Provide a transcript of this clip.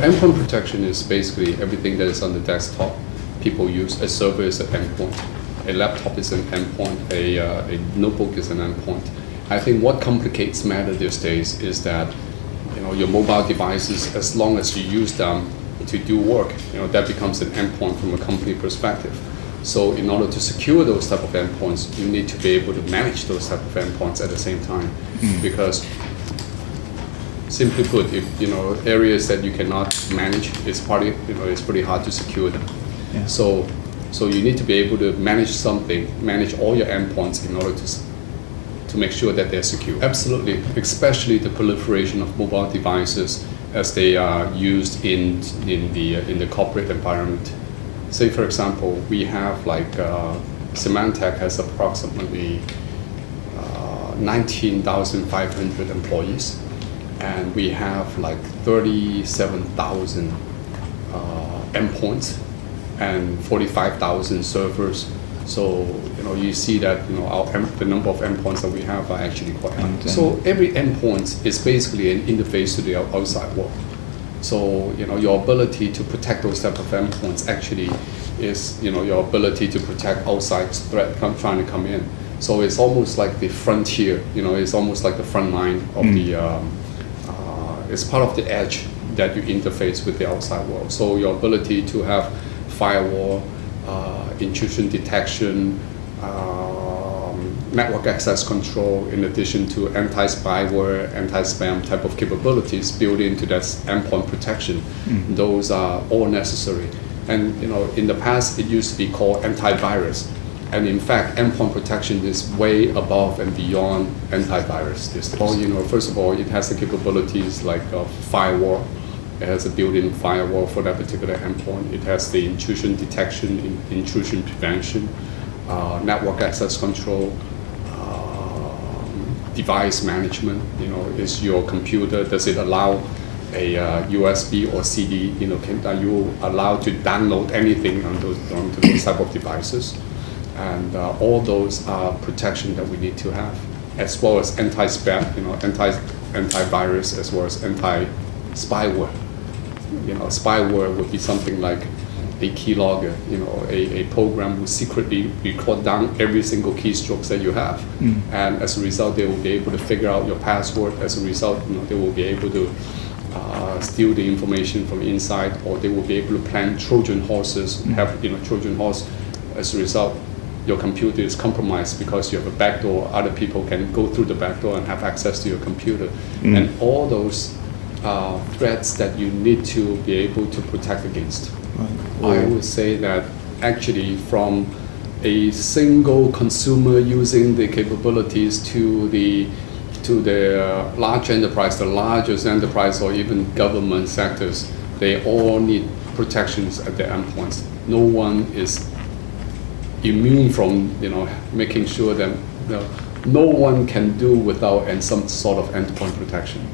endpoint protection is basically everything that is on the desktop. People use a server is an endpoint, a laptop is an endpoint, a notebook is an endpoint. I think what complicates matter these days is that your mobile devices, as long as you use them to do work, that becomes an endpoint from a company perspective. So in order to secure those type of endpoints, you need to be able to manage those type of endpoints at the same time, because simply put, if areas that you cannot manage, it's pretty hard to secure them. Yeah. So you need to be able to manage all your endpoints in order to make sure that they're secure. Absolutely, especially the proliferation of mobile devices as they are used in the corporate environment. Say, for example, we have Symantec has approximately 19,500 employees, and we have 37,000 endpoints and 45,000 servers. So you see that the number of endpoints that we have are actually quite high. So every endpoint is basically an interface to the outside world. So your ability to protect those type of endpoints actually is your ability to protect outside threat trying to come in. So it's almost like the frontier. It's almost like the front line of the. It's part of the edge that you interface with the outside world. So your ability to have firewall, intrusion detection, network access control, in addition to anti-spyware, anti-spam type of capabilities built into that endpoint protection. Those are all necessary. And in the past, it used to be called antivirus. And in fact, endpoint protection is way above and beyond antivirus. First of all, it has the capabilities like a firewall. It has a built-in firewall for that particular endpoint. It has the intrusion detection, intrusion prevention, network access control, device management. Is your computer, does it allow a USB or CD? Are you allowed to download anything onto those type of devices? And all those are protection that we need to have, as well as anti-spam, antivirus, as well as anti-spyware. Spyware would be something like a keylogger, a program will secretly record down every single keystrokes that you have. And as a result, they will be able to figure out your password. As a result, they will be able to steal the information from inside, or they will be able to plant Trojan horses, have Trojan horse. As a result, your computer is compromised because you have a backdoor. Other people can go through the backdoor and have access to your computer. And all those threats that you need to be able to protect against. I would say that actually from a single consumer using the capabilities to the large enterprise, the largest enterprise, or even government sectors, they all need protections at their endpoints. No one is immune from making sure that no one can do without some sort of endpoint protection.